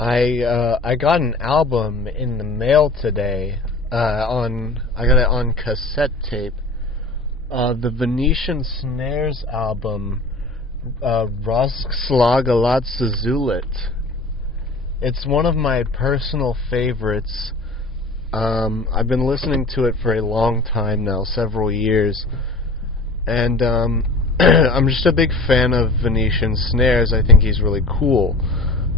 I got an album in the mail today. I got it on cassette tape. The Venetian Snares album, Roskslagalatsazulit. It's one of my personal favorites. I've been listening to it for a long time now, several years, and I'm just a big fan of Venetian Snares. I think he's really cool.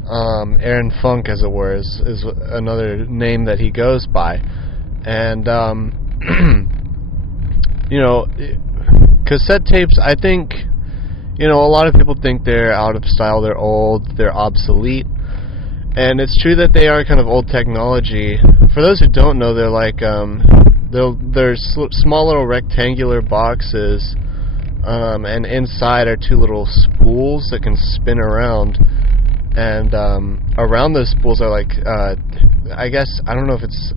Aaron Funk, as it were, is another name that he goes by. And, cassette tapes, I think, a lot of people think they're out of style, they're old, they're obsolete. And it's true that they are kind of old technology. For those who don't know, they're like, they're small little rectangular boxes, and inside are two little spools that can spin around. And around those spools are like, I guess, I don't know if it's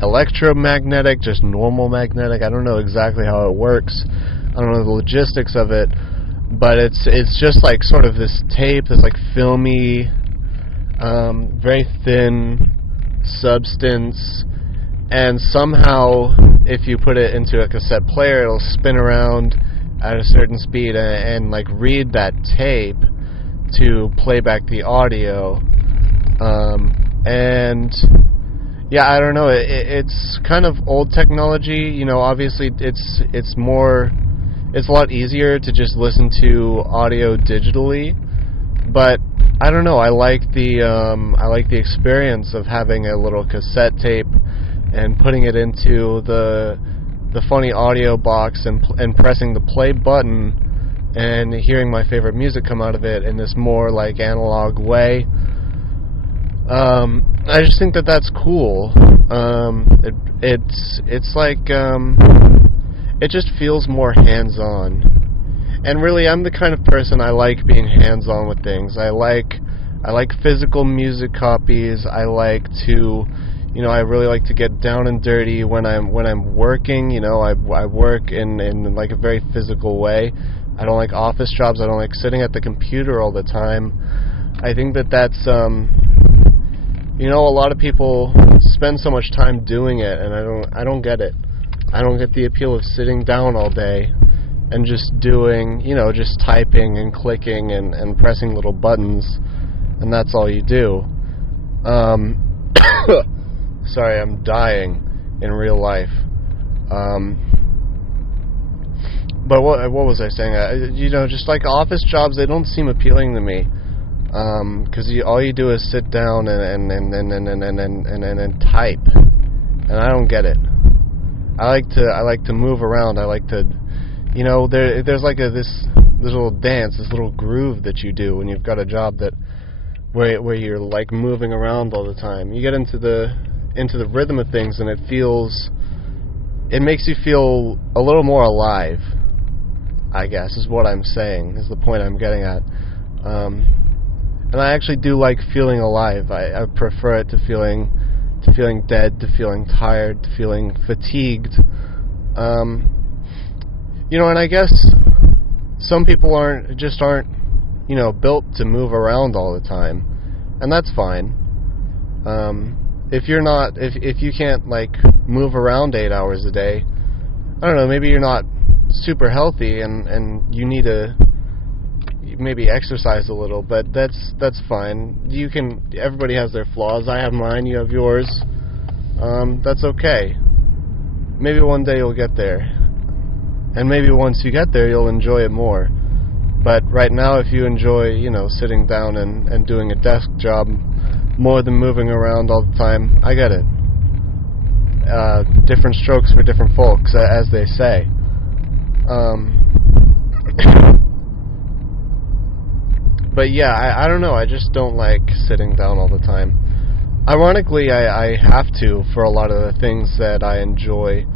electromagnetic, just normal magnetic. I don't know exactly how it works. I don't know the logistics of it. But it's just like sort of this tape, this like filmy, very thin substance. And somehow, if you put it into a cassette player, it'll spin around at a certain speed and like read that tape to play back the audio, and yeah, I don't know. It's kind of old technology. Obviously, it's a lot easier to just listen to audio digitally. But I don't know. I like the experience of having a little cassette tape and putting it into the funny audio box and pressing the play button. And hearing my favorite music come out of it in this more like analog way. I just think that that's cool. It's like it just feels more hands-on. And really, I'm the kind of person, I like being hands-on with things. I like physical music copies. I like to, I really like to get down and dirty when I'm working. I work in like a very physical way. I don't like office jobs. I don't like sitting at the computer all the time. I think that's, a lot of people spend so much time doing it, and I don't get it. I don't get the appeal of sitting down all day and just doing, just typing and clicking and pressing little buttons, and that's all you do. Sorry, I'm dying in real life. But what was I saying? Just like office jobs, they don't seem appealing to me, because all you do is sit down and type, and I don't get it. I like to move around. I like to, there's like this little dance, this little groove that you do when you've got a job where you're like moving around all the time. You get into the rhythm of things, and it makes you feel a little more alive, I guess, is what I'm saying, is the point I'm getting at. And I actually do like feeling alive. I prefer it to feeling dead, to feeling tired, to feeling fatigued. And I guess some people aren't built to move around all the time, and that's fine. If you can't like move around 8 hours a day, I don't know, maybe you're not super healthy and you need to maybe exercise a little, but that's fine. Everybody has their flaws. I have mine, you have yours. That's okay. Maybe one day you'll get there, and maybe once you get there you'll enjoy it more. But right now, if you enjoy sitting down and doing a desk job more than moving around all the time, I get it. Different strokes for different folks, as they say. But yeah, I don't know, I just don't like sitting down all the time. Ironically, I have to for a lot of the things that I enjoy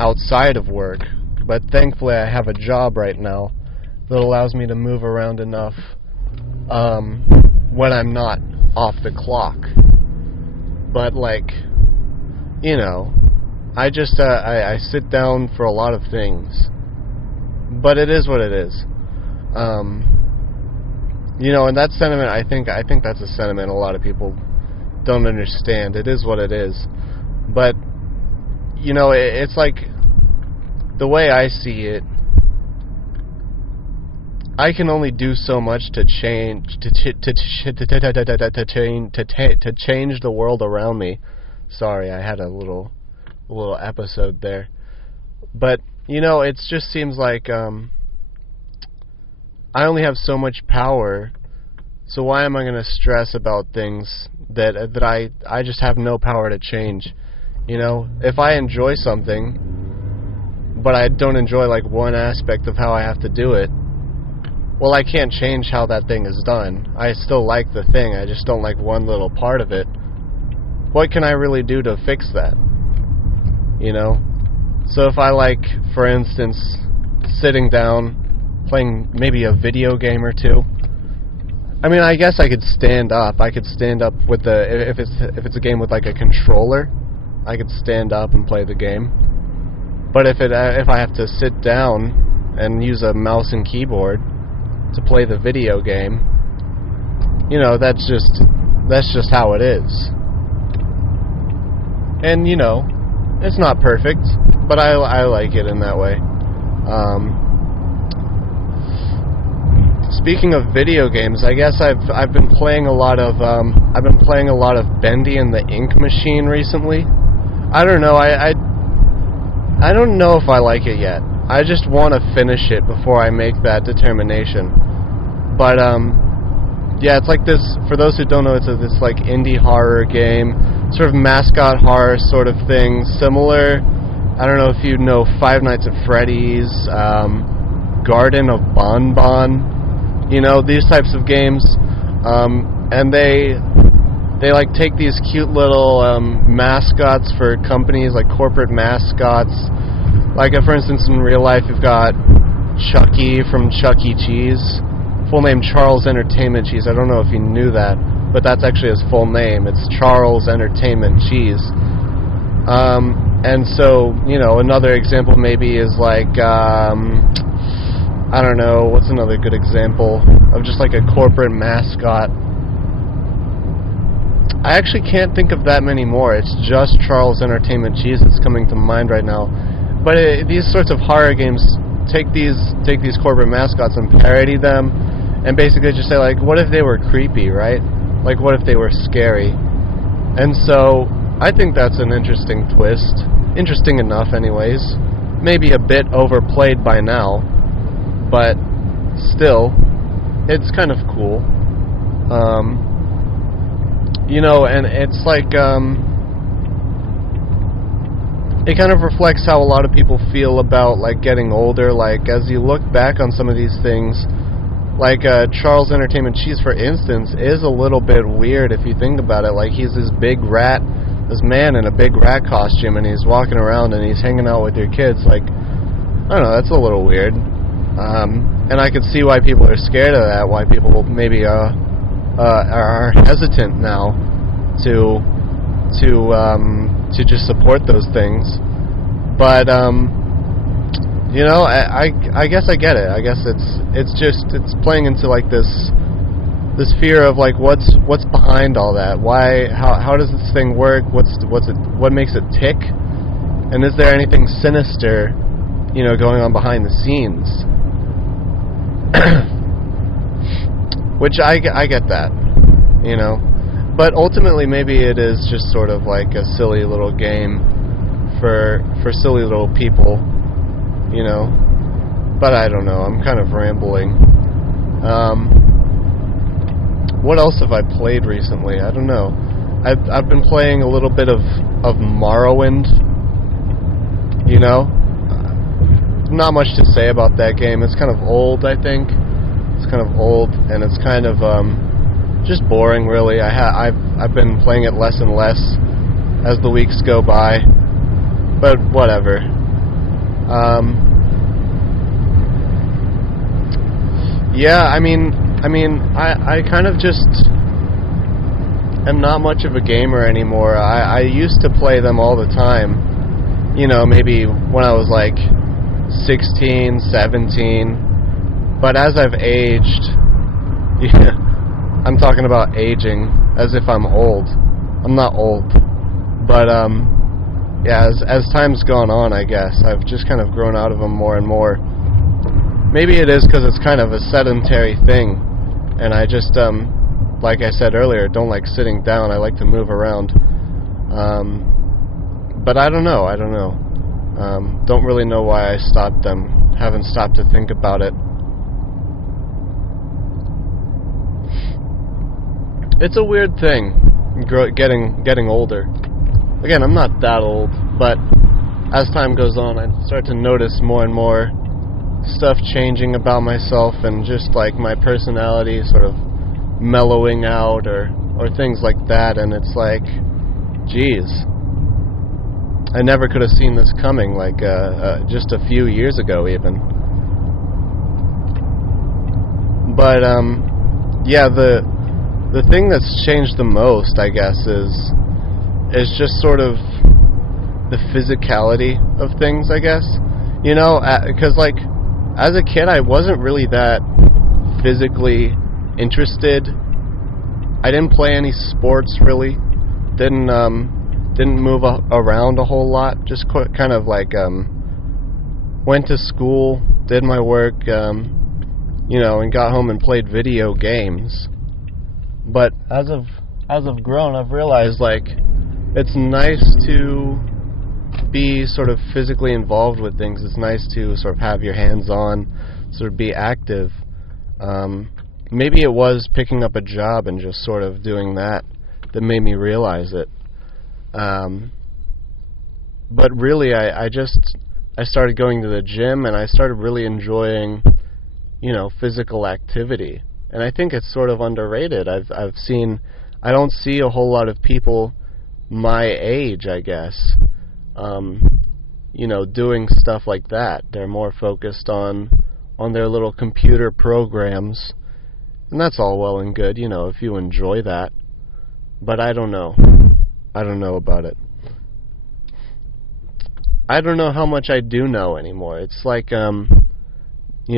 outside of work. But thankfully I have a job right now that allows me to move around enough when I'm not off the clock. But I just I sit down for a lot of things. But it is what it is. And that sentiment, I think that's a sentiment a lot of people don't understand. It is what it is. But, it's like, the way I see it, I can only do so much to change to change the world around me. Sorry, I had a little episode there. But it just seems like I only have so much power. So why am I going to stress about things that I just have no power to change? If I enjoy something, but I don't enjoy like one aspect of how I have to do it, well, I can't change how that thing is done. I still like the thing, I just don't like one little part of it. What can I really do to fix that? So if I like, for instance, sitting down, playing maybe a video game or two, I mean, I guess I could stand up. I could stand up with if it's a game with like a controller, I could stand up and play the game. But if I have to sit down and use a mouse and keyboard to play the video game, that's just how it is. And it's not perfect, but I like it in that way. Speaking of video games, I guess I've been playing a lot of Bendy and the Ink Machine recently. I don't know. I don't know if I like it yet. I just want to finish it before I make that determination. But yeah, it's like this. For those who don't know, it's this like indie horror game, sort of mascot horror sort of thing. Similar. I don't know if you know Five Nights at Freddy's, Garden of Bonbon. These types of games, and they like take these cute little mascots for companies, like corporate mascots. Like, for instance, in real life, you've got Chucky from Chuck E. Cheese, full name Charles Entertainment Cheese. I don't know if you knew that, but that's actually his full name. It's Charles Entertainment Cheese. And so, another example maybe is like, I don't know, what's another good example of just like a corporate mascot? I actually can't think of that many more. It's just Charles Entertainment Cheese that's coming to mind right now. But these sorts of horror games take these corporate mascots and parody them, and basically just say like, what if they were creepy, right? Like, what if they were scary? And so I think that's an interesting twist. Interesting enough, anyways. Maybe a bit overplayed by now, but still, it's kind of cool. And it's like, it kind of reflects how a lot of people feel about, like, getting older. Like, as you look back on some of these things, like, Charles Entertainment Cheese, for instance, is a little bit weird if you think about it. Like, he's this big rat, this man in a big rat costume, and he's walking around and he's hanging out with your kids. Like, I don't know, that's a little weird. And I could see why people are scared of that, why people maybe are hesitant now to just support those things. But I guess I get it. I guess it's playing into like this fear of like what's behind all that. Why? How does this thing work? What makes it tick? And is there anything sinister, going on behind the scenes? Which I get that, but ultimately maybe it is just sort of like a silly little game for silly little people, but I don't know, I'm kind of rambling. What else have I played recently? I don't know. I've been playing a little bit of Morrowind, Not much to say about that game. It's kind of old, I think. It's kind of old, and it's kind of just boring, really. I've been playing it less and less as the weeks go by, but whatever. Yeah, I mean, I kind of just am not much of a gamer anymore. I used to play them all the time. Maybe when I was like 16, 17, but as I've aged, Yeah, I'm talking about aging as if I'm old. I'm not old, but yeah, as time's gone on, I guess I've just kind of grown out of them more and more. Maybe it is because it's kind of a sedentary thing, and I just like I said earlier, don't like sitting down. I like to move around. But I don't know. Don't really know why I stopped them. Haven't stopped to think about it. It's a weird thing, getting older. Again, I'm not that old, but as time goes on, I start to notice more and more stuff changing about myself, and just like my personality sort of mellowing out, or things like that. And it's like, geez, I never could have seen this coming, like just a few years ago even. But yeah, the thing that's changed the most, I guess, is just sort of the physicality of things, I guess. You know, because like as a kid, I wasn't really that physically interested. I didn't play any sports really. Didn't move around a whole lot. Just kind of like went to school, did my work, you know, and got home and played video games. But as I've grown, I've realized like it's nice to be sort of physically involved with things. It's nice to sort of have your hands on, sort of be active. Maybe it was picking up a job and just sort of doing that made me realize it. But really, I started going to the gym, and I started really enjoying, you know, physical activity. And I think it's sort of underrated. I don't see a whole lot of people my age, I guess, you know, doing stuff like that. They're more focused on their little computer programs, and that's all well and good, you know, if you enjoy that. But I don't know about it. I don't know how much I do know anymore. It's like, you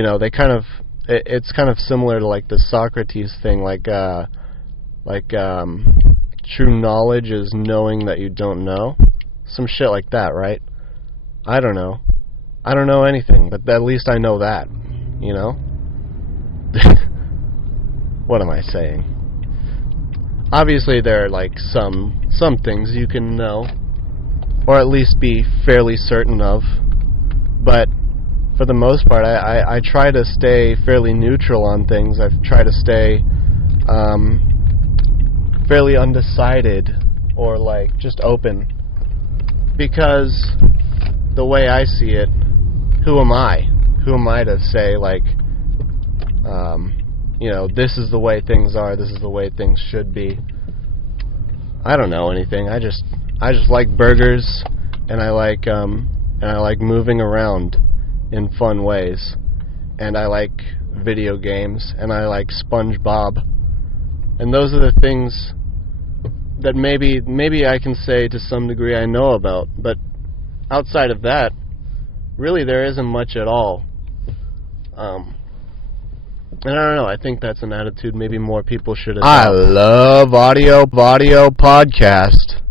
know, they kind of, it's kind of similar to like the Socrates thing, like true knowledge is knowing that you don't know. Some shit like that, right? I don't know. I don't know anything, but at least I know that, you know? What am I saying? Obviously there are like some things you can know, or at least be fairly certain of, but for the most part I try to stay fairly neutral on things. I try to stay fairly undecided, or like just open, because the way I see it, who am I to say like, you know, this is the way things are, this is the way things should be. I don't know anything. I just like burgers, and I like moving around in fun ways, and I like video games, and I like SpongeBob, and those are the things that maybe I can say to some degree I know about. But outside of that, really there isn't much at all. And I don't know, I think that's an attitude maybe more people should adopt. I love audio podcast.